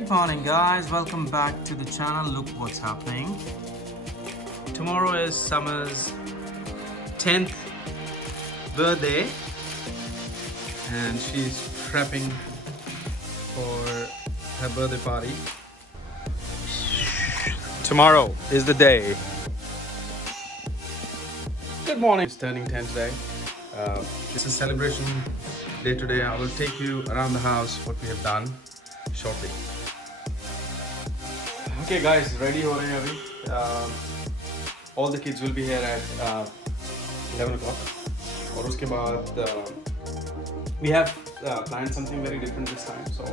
Good morning guys, welcome back to the channel. Look what's happening. Tomorrow is Summer's 10th birthday and she's prepping for her birthday party. Tomorrow is the day. Good morning. It's turning 10 today. It's a celebration day today. I will take you around the house what we have done shortly. Okay guys, ready ho rahe hain abhi. All the kids will be here at 11 o'clock. और उसके बाद we have planned something very different this time. So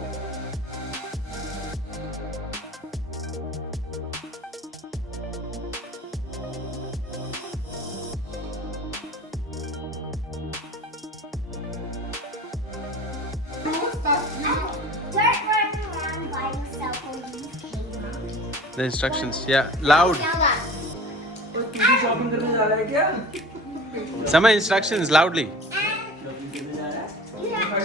the instructions, yeah, loud. Some instructions loudly. You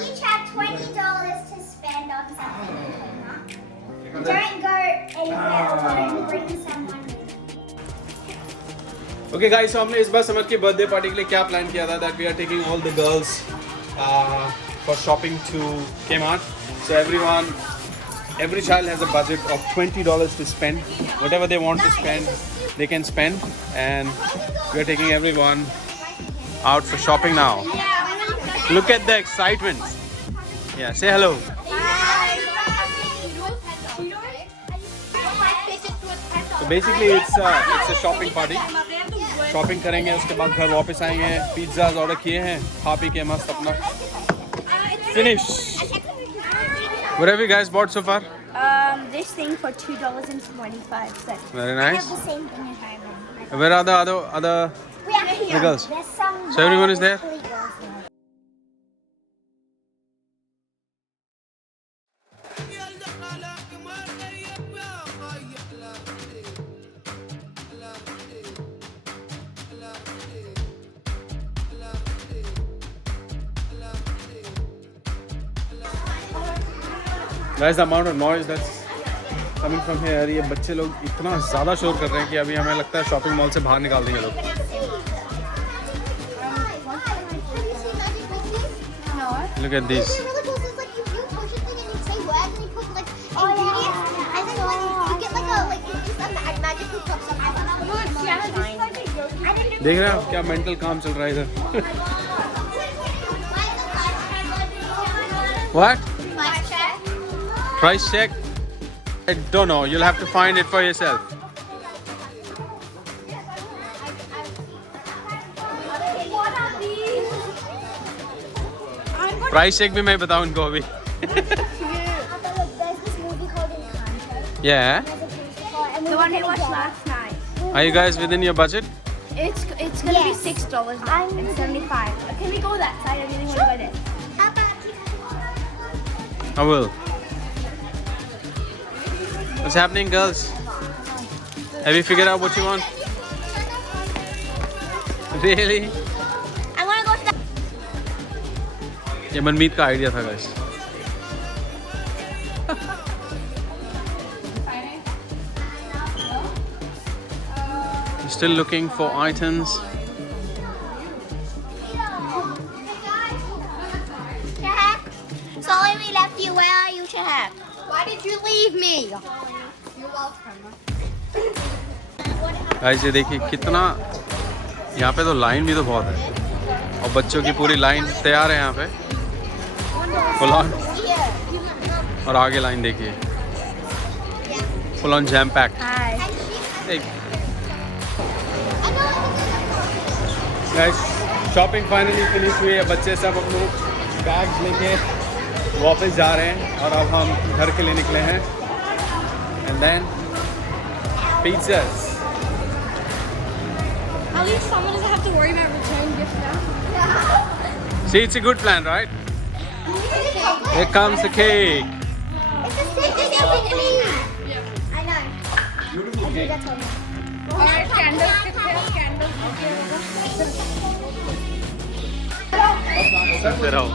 each have $20 to spend on something. Don't go anywhere alone. Bring someone with. Okay guys, so हमने इस बार summer की birthday party के लिए क्या plan किया था? That we are taking all the girls for shopping to Kmart. So every child has a budget of $20 to spend. Whatever they want to spend, they can spend, and we are taking everyone out for shopping now. Look at the excitement. Yeah, say hello. So basically it's a shopping party. Shopping करेंगे, उसके बाद घर वापस आएंगे. Pizzas order किए हैं, खा P के मस्त अपना finish. What have you guys bought so far? This thing for $2.25. Very I nice. have the same thing as I remember. Where are the other We are here. girls? There's some So everyone is there? girls there. Guys, the amount of noise that's coming from here, ये बच्चे लोग इतना ज़्यादा शोर कर रहे हैं कि अभी हमें लगता है शॉपिंग मॉल से बाहर निकाल देंगे लोग. Look at this. देख रहे हो क्या मेंटल काम चल रहा है इधर? What? Price check? I don't know. You'll have to find it for yourself. Price check भी मैं बताऊँ इनको अभी. Yeah. The one we watched last night. Are you guys within your budget? It's gonna be $6 now. It's 75. Can we go that side? I really want to go there. I will. What's happening, girls? Have you figured out what you want? Really? I want to go to the... ये मनमीत का idea था guys. Still looking for items. Shahak, sorry we left you. Where are you, Shahak? Why did you leave me? You're welcome. Guys ये देखिए कितना यहाँ पे तो line भी तो बहुत है और बच्चों की पूरी लाइन तैयार है यहाँ पे फुल ऑन और आगे लाइन देखिए full on jam pack. Guys shopping finally finish हुई है. बच्चे सब अपने बैग्स लेके वापस जा रहे हैं और अब हम घर के लिए निकले हैं. And then pizzas. At least someone doesn't have to worry about returning gifts now. See, it's a good plan, right? Here comes the cake. It's a stick. Yeah. I know. Beautiful cake. That's all. Alright, candles. Candles. Set it out.